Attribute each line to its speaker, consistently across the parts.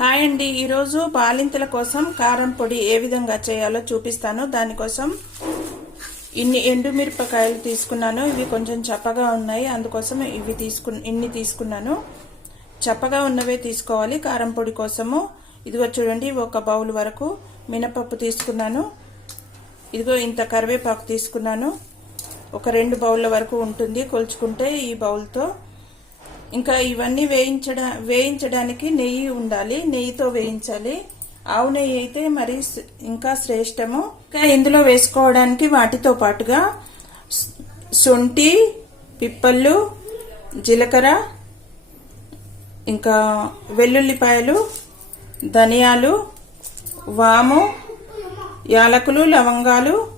Speaker 1: Hi అండి. ఈరోజు బాలింతల కోసం కారం పొడి ఏ విధంగా చేయాలో చూపిస్తాను. దానికోసం ఇన్ని ఎండుమిరపకాయలు తీసుకున్నాను. ఇవి కొంచెం చప్పగా ఉన్నాయి. అందుకోసం ఇవి తీసుకు ఇన్ని తీసుకున్నాను. చప్పగా ఉన్నవే తీసుకోవాలి. కారం పొడి కోసము. ఇదిగో చూడండి ఒక బౌల్ వరకు మినపప్పు తీసుకున్నాను. ఇదిగో ఇంత కరివేపాకు తీసుకున్నాను. ఒక రెండు బౌళ్ళ వరకు ఉంటుంది. కొలుచుకుంటే ఈ బౌల్తో ఇంకా ఇవన్నీ వేయించడా వేయించడానికి నెయ్యి ఉండాలి నెయ్యితో వేయించాలి. ఆవు నెయ్యి అయితే మరి ఇంకా శ్రేష్టము. ఇంకా ఇందులో వేసుకోవడానికి వాటితో పాటుగా శొంఠి పిప్పళ్ళు జీలకర్ర ఇంకా వెల్లుల్లిపాయలు ధనియాలు వాము యాలకులు లవంగాలు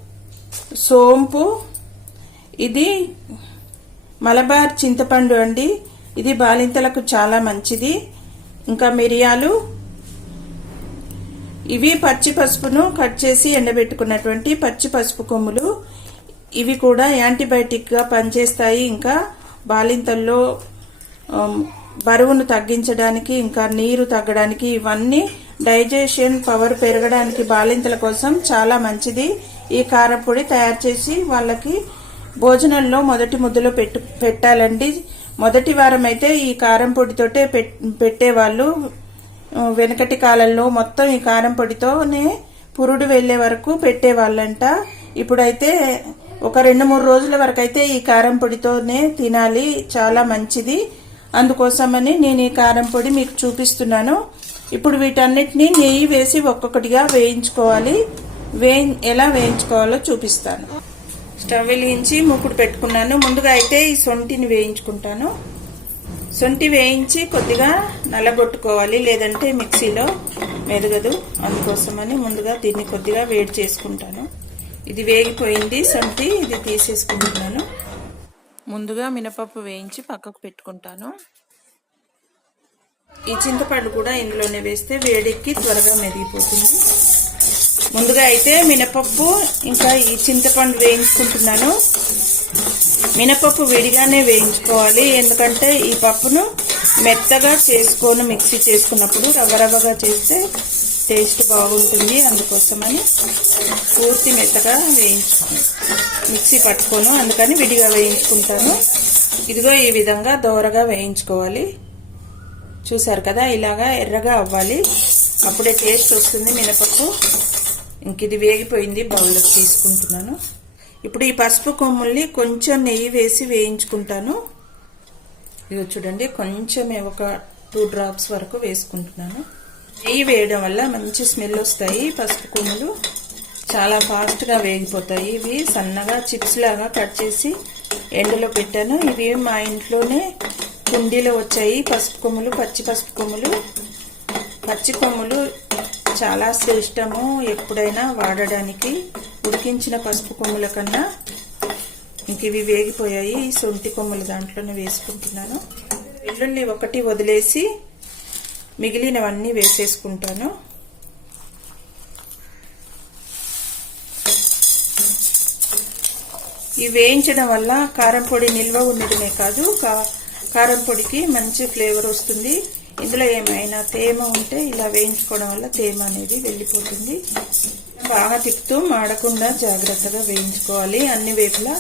Speaker 1: సోంపు. ఇది మలబార్ చింతపండు అండి. ఇది బాలింతలకు చాలా మంచిది. ఇంకా మిరియాలు. ఇవి పచ్చి పసుపును కట్ చేసి ఎండబెట్టుకున్నటువంటి పచ్చి పసుపు కొమ్ములు. ఇవి కూడా యాంటీబయాటిక్గా పనిచేస్తాయి. ఇంకా బాలింతల్లో బరువును తగ్గించడానికి ఇంకా నీరు తగ్గడానికి ఇవన్నీ డైజెషన్ పవర్ పెరగడానికి బాలింతల కోసం చాలా మంచిది. ఈ కారపొడి తయారు చేసి వాళ్ళకి భోజనంలో మొదటి ముద్దలో పెట్టు పెట్టాలండి. మొదటి వారం అయితే ఈ కారం పొడితోటే పెట్ పెట్టేవాళ్ళు. వెనకటి కాలంలో మొత్తం ఈ కారం పొడితోనే పురుడు వెళ్ళే వరకు పెట్టేవాళ్ళంట. ఇప్పుడైతే ఒక రెండు మూడు రోజుల వరకు అయితే ఈ కారం పొడితోనే తినాలి. చాలా మంచిది. అందుకోసమని నేను ఈ కారం పొడి మీకు చూపిస్తున్నాను. ఇప్పుడు వీటన్నిటిని నెయ్యి వేసి ఒక్కొక్కటిగా వేయించుకోవాలి. వేయి ఎలా వేయించుకోవాలో చూపిస్తాను. స్టవ్ వెలిగించి మూకుడు పెట్టుకున్నాను. ముందుగా అయితే ఈ సొంటిని వేయించుకుంటాను. సొంటి వేయించి కొద్దిగా నల్లగొట్టుకోవాలి లేదంటే మిక్సీలో మెదగదు. అందుకోసమని ముందుగా దీన్ని కొద్దిగా వేడి చేసుకుంటాను. ఇది వేగిపోయింది సొంటి ఇది తీసేసుకుంటున్నాను. ముందుగా మినపప్పు వేయించి పక్కకు పెట్టుకుంటాను. ఈ చింతపండు కూడా ఇందులోనే వేస్తే వేడెక్కి త్వరగా మెరిగిపోతుంది. ముందుగా అయితే మినపప్పు ఇంకా ఈ చింతపండు వేయించుకుంటున్నాను. మినపప్పు విడిగానే వేయించుకోవాలి ఎందుకంటే ఈ పప్పును మెత్తగా చేసుకొని మిక్సీ చేసుకున్నప్పుడు రవ్వ రవ్వగా చేస్తే టేస్ట్ బాగుంటుంది అందుకోసమని పూర్తి మెత్తగా వేయించు మిక్సీ పట్టుకోను అందుకని విడిగా వేయించుకుంటాను. ఇదిగో ఈ విధంగా దోరగా వేయించుకోవాలి. చూసారు కదా ఇలాగా ఎర్రగా అవ్వాలి. అప్పుడే టేస్ట్ వస్తుంది మినపప్పు. ఇంక ఇది వేగిపోయింది బౌల్లోకి తీసుకుంటున్నాను. ఇప్పుడు ఈ పసుపు కొమ్ముల్ని కొంచెం నెయ్యి వేసి వేయించుకుంటాను. ఇవి చూడండి కొంచెమే ఒక టూ డ్రాప్స్ వరకు వేసుకుంటున్నాను. నెయ్యి వేయడం వల్ల మంచి స్మెల్ వస్తాయి పసుపు కొమ్ములు. చాలా ఫాస్ట్గా వేగిపోతాయి. ఇవి సన్నగా చిప్స్ లాగా కట్ చేసి ఎండలో పెట్టాను. ఇవి మా ఇంట్లోనే కుండీలో వచ్చాయి. పసుపు కొమ్ములు పచ్చి పసుపు కొమ్ములు. పచ్చి కొమ్ములు చాలా శ్రేష్టము ఎప్పుడైనా వాడడానికి. ఉడికించిన పసుపు కొమ్ముల కన్నా ఇంక ఇవి వేగిపోయాయి. ఈ సొంటి కొమ్ములు దాంట్లోనే వేసుకుంటున్నాను. వెల్లుల్లి ఒకటి వదిలేసి మిగిలినవన్నీ వేసేసుకుంటాను. ఇవి వేయించడం వల్ల కారం పొడి నిల్వ ఉండడమే కాదు కా- కారం పొడికి మంచి ఫ్లేవర్ వస్తుంది. ఇందులో ఏమైనా తేమ ఉంటే ఇలా వేయించుకోవడం వల్ల తేమ అనేది వెళ్ళిపోతుంది. బాగా తిప్పుతూ మాడకుండా జాగ్రత్తగా వేయించుకోవాలి. అన్ని వైపులా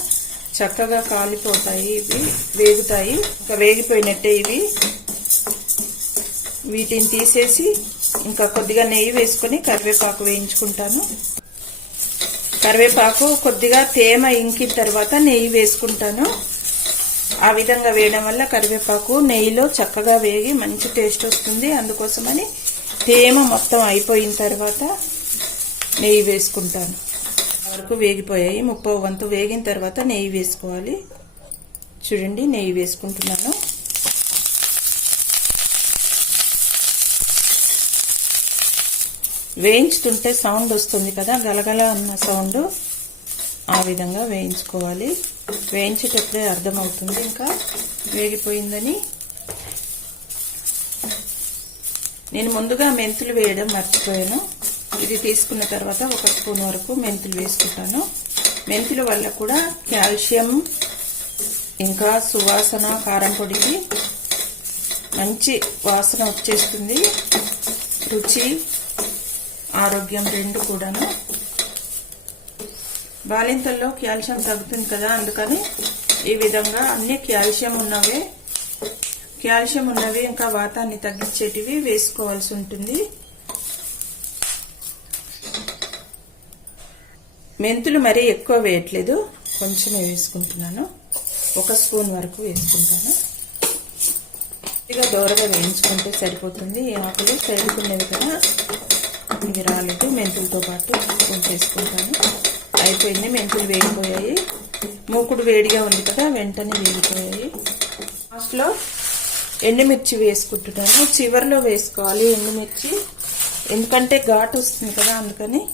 Speaker 1: చక్కగా కాలిపోతాయి ఇవి వేగుతాయి. ఇంకా వేగిపోయినట్టే ఇవి. వీటిని తీసేసి ఇంకా కొద్దిగా నెయ్యి వేసుకొని కరివేపాకు వేయించుకుంటాను. కరివేపాకు కొద్దిగా తేమ ఇంకిన తర్వాత నెయ్యి వేసుకుంటాను. ఆ విధంగా వేయడం వల్ల కరివేపాకు నెయ్యిలో చక్కగా వేగి మంచి టేస్ట్ వస్తుంది. అందుకోసమని తేమ మొత్తం అయిపోయిన తర్వాత నెయ్యి వేసుకుంటాను. వరకు వేగిపోయాయి. ముప్పై వంతు వేగిన తర్వాత నెయ్యి వేసుకోవాలి. చూడండి నెయ్యి వేసుకుంటున్నాను. వేయించుతుంటే సౌండ్ వస్తుంది కదా గలగల అన్న సౌండ్. ఆ విధంగా వేయించుకోవాలి. వేయించేటప్పుడే అర్థమవుతుంది. ఇంకా వేగిపోయిందని నేను ముందుగా మెంతులు వేయడం మర్చిపోయాను. ఇది తీసుకున్న తర్వాత ఒక స్పూన్ వరకు మెంతులు వేసుకుంటాను. మెంతుల వల్ల కూడా కాల్షియం ఇంకా సువాసన కారం పొడికి మంచి వాసన వచ్చేస్తుంది. రుచి ఆరోగ్యం రెండు కూడాను. బాలింతల్లో కాల్షియం తగ్గుతుంది కదా అందుకని ఈ విధంగా అన్ని కాల్షియం ఉన్నవే కాల్షియం ఉన్నవి ఇంకా వాతాన్ని తగ్గించేటివి వేసుకోవాల్సి ఉంటుంది. మెంతులు మరీ ఎక్కువ వేయట్లేదు కొంచెమే వేసుకుంటున్నాను. ఒక స్పూన్ వరకు వేసుకుంటాను. ఇక దూరగా వేయించుకుంటే సరిపోతుంది. ఈ ఆకులు సైడుకునేవి కదా ఇవి రాలేదు. మెంతులతో పాటు వేసుకుంటాను. అయిపోయింది. మెంతులు వేగిపోయాయి. మూకుడు వేడిగా ఉంది కదా వెంటనే వేగిపోయాయి. లాస్ట్లో ఎండుమిర్చి వేసుకుంటున్నాను. చివరిలో వేసుకోవాలి ఎండుమిర్చి. ఎందుకంటే ఘాటు వస్తుంది కదా అందుకని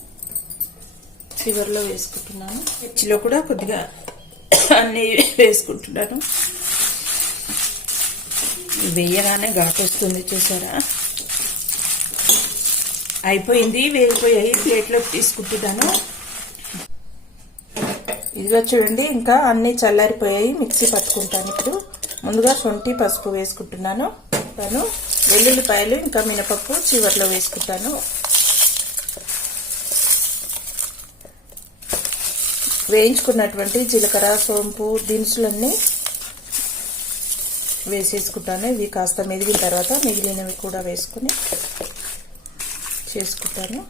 Speaker 1: చివరిలో వేసుకుంటున్నాను. మిర్చిలో కూడా కొద్దిగా అన్నీ వేసుకుంటున్నాను. వేయగానే ఘాటు వస్తుంది చూసారా? అయిపోయింది వేగిపోయాయి. ప్లేట్లోకి తీసుకుంటున్నాను. ఇదిగో చూడండి ఇంకా అన్నీ చల్లారిపోయాయి మిక్సీ పట్టుకుంటాను ఇప్పుడు. ముందుగా సొంటి పసుపు వేసుకుంటున్నాను. తను వెల్లుల్లిపాయలు ఇంకా మినపప్పు చివర్లో వేసుకుంటాను. వేయించుకున్నటువంటి జీలకర్ర సోంపు దినుసులన్నీ వేసేసుకుంటాను. ఇవి కాస్త మెదిగిన తర్వాత మిగిలినవి కూడా వేసుకుని చేసుకుంటాను.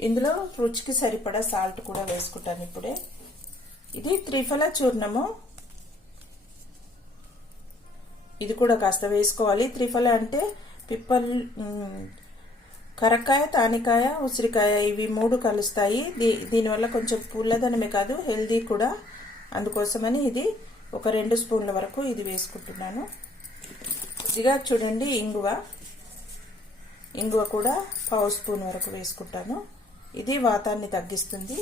Speaker 1: ఇందులో రుచికి సరిపడా సాల్ట్ కూడా వేసుకుంటాను ఇప్పుడే. ఇది త్రిఫల చూర్ణము. ఇది కూడా కాస్త వేసుకోవాలి. త్రిఫల అంటే పిప్పల్ కరక్కాయ తానికాయ ఉసిరికాయ ఇవి మూడు కలుస్తాయి. దీ దీనివల్ల కొంచెం పుల్లదనమే కాదు హెల్దీ కూడా. అందుకోసమని ఇది ఒక రెండు స్పూన్ల వరకు ఇది వేసుకుంటున్నాను. ఇదిగా చూడండి ఇంగువ. ఇంగువ కూడా పావు స్పూన్ వరకు వేసుకుంటాను. ఇది వాతాన్ని తగ్గిస్తుంది.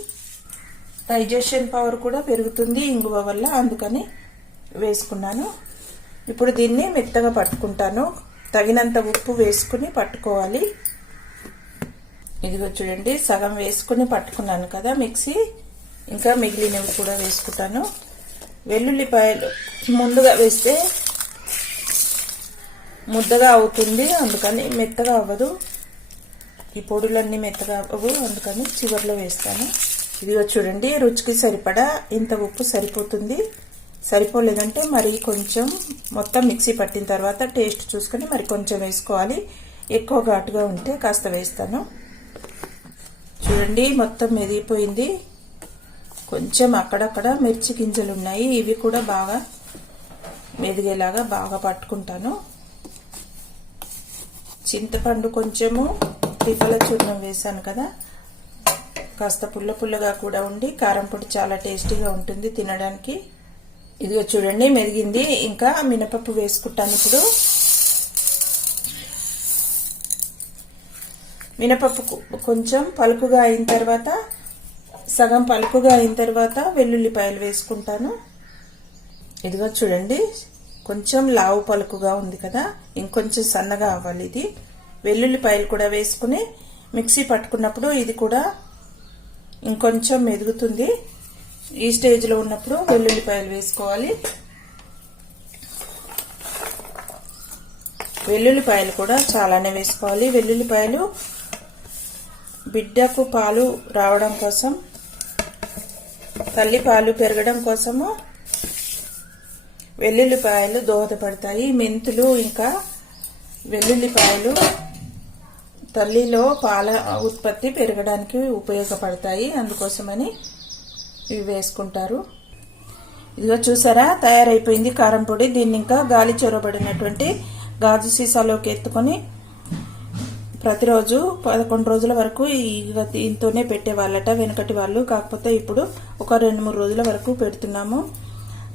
Speaker 1: డైజెషన్ పవర్ కూడా పెరుగుతుంది ఇంగువ వల్ల అందుకని వేసుకున్నాను. ఇప్పుడు దీన్ని మెత్తగా పట్టుకుంటాను. తగినంత ఉప్పు వేసుకుని పట్టుకోవాలి. ఇదిగో చూడండి సగం వేసుకుని పట్టుకున్నాను కదా మిక్సీ. ఇంకా మిగిలినవి కూడా వేసుకుంటాను. వెల్లుల్లిపాయలు ముందుగా వేస్తే ముద్దగా అవుతుంది అందుకని మెత్తగా అవ్వదు. ఈ పొడులన్నీ మెత్తగా అవ్వవు అందుకని చివరిలో వేస్తాను. ఇదిగో చూడండి రుచికి సరిపడా ఇంత ఉప్పు సరిపోతుంది. సరిపోలేదంటే మరి కొంచెం మొత్తం మిక్సీ పట్టిన తర్వాత టేస్ట్ చూసుకొని మరి కొంచెం వేసుకోవాలి. ఎక్కువ ఘాటుగా ఉంటే కాస్త వేస్తాను. చూడండి మొత్తం మెదిగిపోయింది. కొంచెం అక్కడక్కడ మిర్చి గింజలు ఉన్నాయి. ఇవి కూడా బాగా మెదిగేలాగా బాగా పట్టుకుంటాను. చింతపండు కొంచెము పిపల చూర్ణం వేసాను కదా. కాస్త పుల్ల పుల్లగా కూడా ఉండి కారం పొడి చాలా టేస్టీగా ఉంటుంది తినడానికి. ఇదిగో చూడండి మెదిగింది. ఇంకా మినపప్పు వేసుకుంటాను ఇప్పుడు. మినపప్పు కొంచెం పలుకుగా అయిన తర్వాత సగం పలుకుగా అయిన తర్వాత వెల్లుల్లిపాయలు వేసుకుంటాను. ఇదిగో చూడండి కొంచెం లావు పలుకుగా ఉంది కదా ఇంకొంచెం సన్నగా అవ్వాలి ఇది. వెల్లుల్లిపాయలు కూడా వేసుకుని మిక్సీ పట్టుకున్నప్పుడు ఇది కూడా ఇంకొంచెం మెదుగుతుంది. ఈ స్టేజ్లో ఉన్నప్పుడు వెల్లుల్లిపాయలు వేసుకోవాలి. వెల్లుల్లిపాయలు కూడా చాలానే వేసుకోవాలి. వెల్లుల్లిపాయలు బిడ్డకు పాలు రావడం కోసం తల్లి పాలు పెరగడం కోసము వెల్లుల్లిపాయలు దోహదపడతాయి. మెంతులు ఇంకా వెల్లుల్లిపాయలు తల్లిలో పాల ఉత్పత్తి పెరగడానికి ఉపయోగపడతాయి. అందుకోసమని ఇవి వేసుకుంటారు. ఇదిగో చూసారా? తయారైపోయింది కారం పొడి. దీన్ని ఇంకా గాలి చొరబడినటువంటి గాజు సీసాలోకి ఎత్తుకొని ప్రతిరోజు పదకొండు రోజుల వరకు ఈ దీంతోనే పెట్టేవాళ్ళట వెనుకటి వాళ్ళు. కాకపోతే ఇప్పుడు ఒక రెండు మూడు రోజుల వరకు పెడుతున్నాము.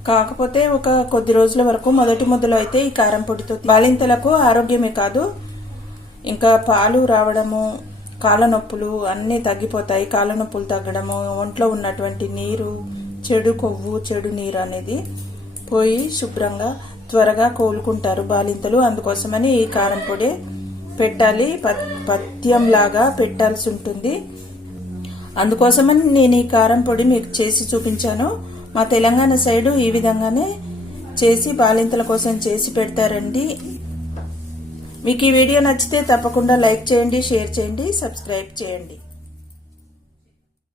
Speaker 1: కాకపోతే ఒక కొద్ది రోజుల వరకు మొదటి మొదలు అయితే ఈ కారం పొడితో బాలింతలకు ఆరోగ్యమే కాదు. ఇంకా పాలు రావడము కాళ్ళ నొప్పులు అన్నీ తగ్గిపోతాయి. కాళ్ళ నొప్పులు తగ్గడము ఒంట్లో ఉన్నటువంటి నీరు చెడు కొవ్వు చెడు నీరు అనేది పోయి శుభ్రంగా త్వరగా కోలుకుంటారు బాలింతలు. అందుకోసమని ఈ కారం పొడి పెట్టాలి. పథ్యంలాగా పెట్టాల్సి ఉంటుంది. అందుకోసమని నేను ఈ కారం పొడి మీకు చేసి చూపించాను. మా తెలంగాణ సైడు ఈ విధంగానే చేసి బాలింతల కోసం చేసి పెడతారండి. మీకు ఈ వీడియో నచ్చితే తప్పకుండా లైక్ చేయండి షేర్ చేయండి సబ్స్క్రైబ్ చేయండి.